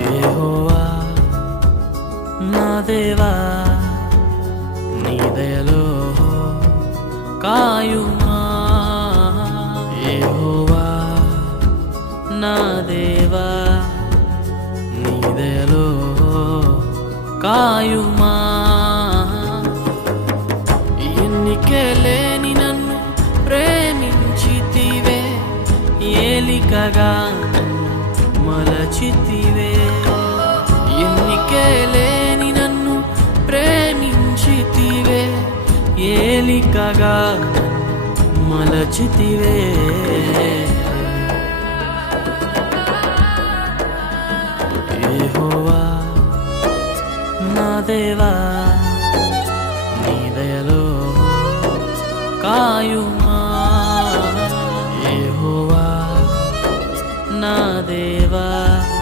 యెహోవా నా దేవా నీ దయలో కాయుమా యెహోవా నా దేవా నీ దయలో కాయుమా ఎన్నికే లేని నన్ను ప్రేమించితివే ఏలికగా మలచితివే ఎన్నికే లేని నన్ను ప్రేమించితివే ఏలికగా మలచితివే యెహోవా నా దేవా